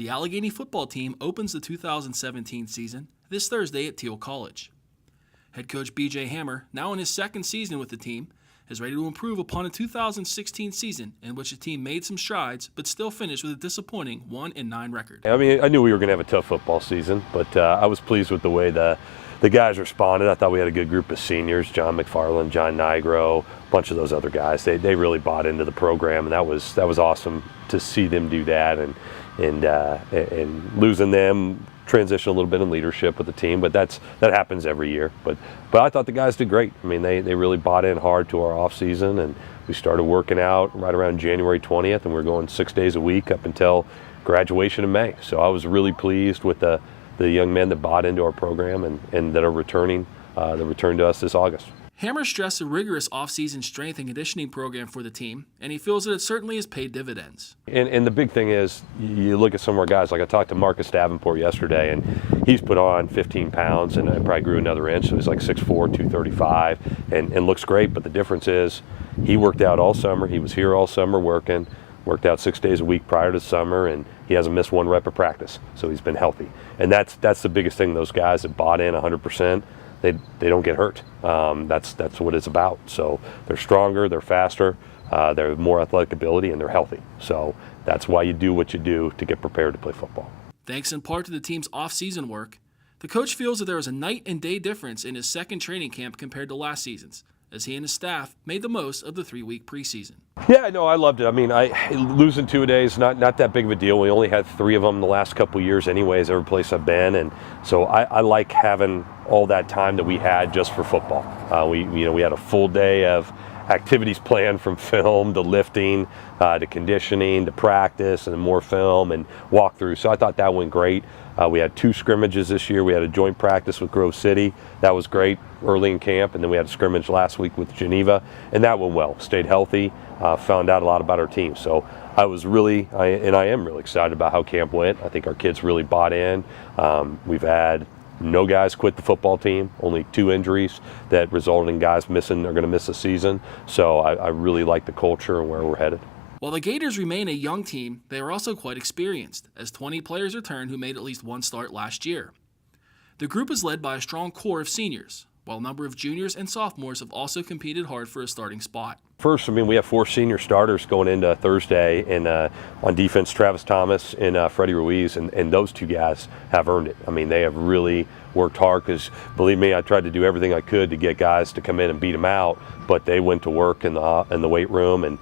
The Allegheny football team opens the 2017 season this Thursday at Teal College. Head coach B.J. Hammer, now in his second season with the team, is ready to improve upon a 2016 season in which the team made some strides but still finished with a disappointing 1-9 record. I mean, I knew we were going to have a tough football season, but I was pleased with the way the guys responded. I thought we had a good group of seniors, John McFarland, John Nigro, a bunch of those other guys. They really bought into the program, and that was awesome to see them do that. And losing them transition a little bit in leadership with the team, but that happens every year. But I thought the guys did great. I mean, they really bought in hard to our off season, and we started working out right around January 20th, and we're going 6 days a week up until graduation in May. So I was really pleased with the young men that bought into our program and that are returning, that returned to us this August. Hammer stressed a rigorous off-season strength and conditioning program for the team, and he feels that it certainly has paid dividends. And the big thing is, you look at some of our guys, like I talked to Marcus Davenport yesterday, and he's put on 15 pounds and probably grew another inch, so he's like 6'4", 235, and looks great. But the difference is, he worked out all summer, he was here all summer worked out 6 days a week prior to summer, and he hasn't missed one rep of practice, so he's been healthy. And that's the biggest thing. Those guys that bought in 100%, they don't get hurt. That's what it's about. So they're stronger, they're faster, they have more athletic ability, and they're healthy. So that's why you do what you do to get prepared to play football. Thanks in part to the team's off-season work, the coach feels that there is a night and day difference in his second training camp compared to last season's, as he and his staff made the most of the 3-week preseason. Yeah, no, I loved it. I mean, losing 2 days, not that big of a deal. We only had 3 of them the last couple of years anyways, every place I've been. And so I like having all that time that we had just for football. We had a full day of activities planned, from film to lifting to conditioning to practice and more film and walkthrough. So I thought that went great. We had 2 scrimmages this year. We had a joint practice with Grove City. That was great early in camp. And then we had a scrimmage last week with Geneva, and that went well. Stayed healthy, found out a lot about our team. So I was really, I am really excited about how camp went. I think our kids really bought in. We've had no guys quit the football team, only 2 injuries that resulted in guys missing, are going to miss the season. So I really like the culture and where we're headed. While the Gators remain a young team, they are also quite experienced, as 20 players return who made at least one start last year. The group is led by a strong core of seniors, while a number of juniors and sophomores have also competed hard for a starting spot. First, I mean, we have 4 senior starters going into Thursday, and on defense, Travis Thomas and Freddie Ruiz, and those 2 guys have earned it. I mean, they have really worked hard, because believe me, I tried to do everything I could to get guys to come in and beat them out, but they went to work in the weight room and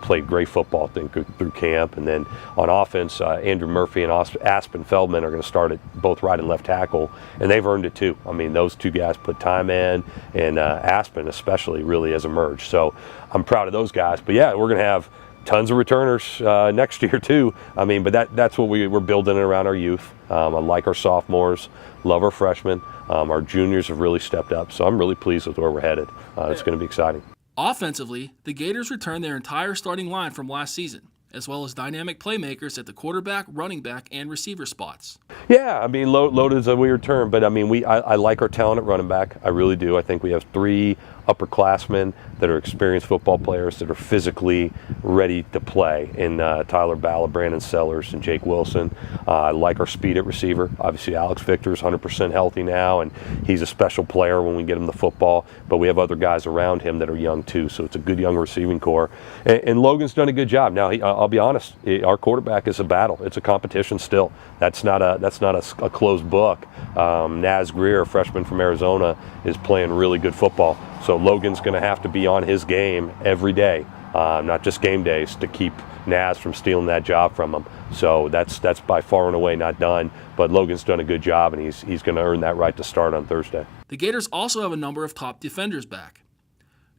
played great football through camp. And then on offense, Andrew Murphy and Aspen Feldman are going to start at both right and left tackle, and they've earned it too. I mean, those 2 guys put time in, and Aspen especially really has emerged. So I'm proud of those guys. But yeah, we're going to have tons of returners next year too. I mean, but that's what we're building around our youth. I like our sophomores, love our freshmen. Our juniors have really stepped up, so I'm really pleased with where we're headed. It's going to be exciting. Offensively, the Gators returned their entire starting line from last season, as well as dynamic playmakers at the quarterback, running back, and receiver spots. Yeah, I mean, loaded is a weird term, but I mean, I like our talent at running back. I really do. I think we have 3 upperclassmen that are experienced football players that are physically ready to play in Tyler Balla, Brandon Sellers, and Jake Wilson. I like our speed at receiver. Obviously, Alex Victor is 100% healthy now, and he's a special player when we get him the football, but we have other guys around him that are young too, so it's a good young receiving core. And Logan's done a good job. Now, I'll be honest, our quarterback is a battle. It's a competition still. That's not a closed book. Naz Greer, a freshman from Arizona, is playing really good football. So Logan's going to have to be on his game every day, not just game days, to keep Naz from stealing that job from him. So that's by far and away not done, but Logan's done a good job, and he's going to earn that right to start on Thursday. The Gators also have a number of top defenders back.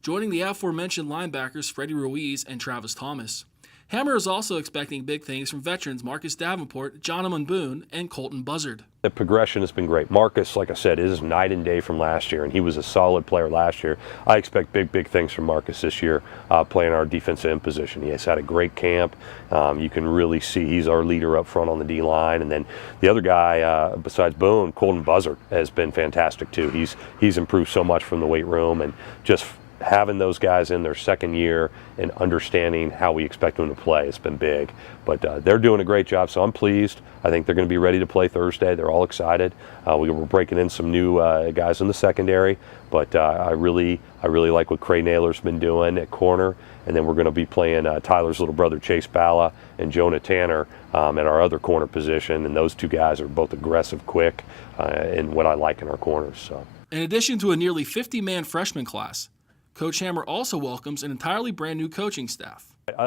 Joining the aforementioned linebackers Freddie Ruiz and Travis Thomas, Hammer is also expecting big things from veterans Marcus Davenport, John Boone, and Colton Buzzard. The progression has been great. Marcus, like I said, is night and day from last year, and he was a solid player last year. I expect big things from Marcus this year, playing our defensive end position. He has had a great camp. You can really see he's our leader up front on the D-line. And then the other guy, besides Boone, Colton Buzzard, has been fantastic too. He's improved so much from the weight room, and just having those guys in their second year and understanding how we expect them to play has been big. But they're doing a great job, so I'm pleased. I think they're going to be ready to play Thursday. They're all excited. We were breaking in some new guys in the secondary, but I really like what Cray Naylor's been doing at corner. And then we're going to be playing Tyler's little brother Chase Balla and Jonah Tanner at our other corner position. And those two guys are both aggressive, quick, and what I like in our corners. So, in addition to a nearly 50-man freshman class, Coach Hammer also welcomes an entirely brand new coaching staff.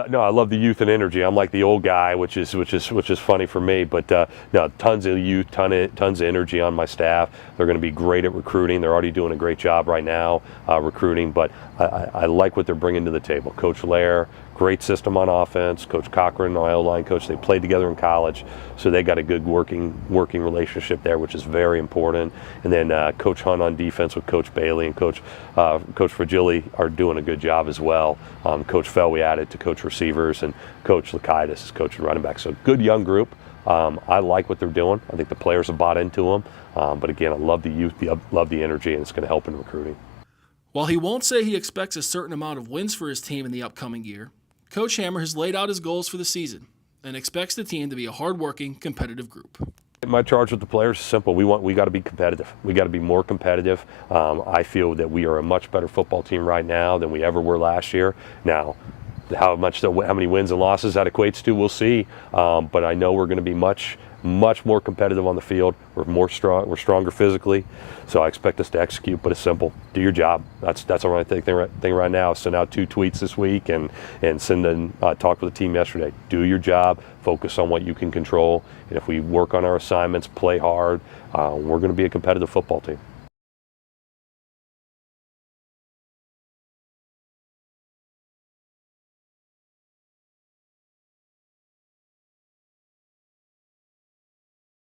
No, I love the youth and energy. I'm like the old guy, which is funny for me. But no, tons of youth, tons of energy on my staff. They're going to be great at recruiting. They're already doing a great job right now recruiting. But I like what they're bringing to the table. Coach Lair, great system on offense. Coach Cochran, my O-line coach, they played together in college, so they got a good working relationship there, which is very important. And then Coach Hunt on defense with Coach Bailey and Coach Fragili are doing a good job as well. Coach Fell we added to coach receivers, and Coach Lakaitis is coaching running back. So good young group. I like what they're doing. I think the players have bought into them. But again, I love the youth, love the energy, and it's going to help in recruiting. While he won't say he expects a certain amount of wins for his team in the upcoming year, Coach Hammer has laid out his goals for the season and expects the team to be a hard-working, competitive group. My charge with the players is simple. We got to be competitive. We got to be more competitive. I feel that we are a much better football team right now than we ever were last year. Now, how many wins and losses that equates to, we'll see. But I know we're going to be much more competitive on the field. We're stronger physically, so I expect us to execute. But it's simple: do your job. That's our thing right now. Send out 2 tweets this week and talk with the team yesterday. Do your job. Focus on what you can control. And if we work on our assignments, play hard, we're going to be a competitive football team.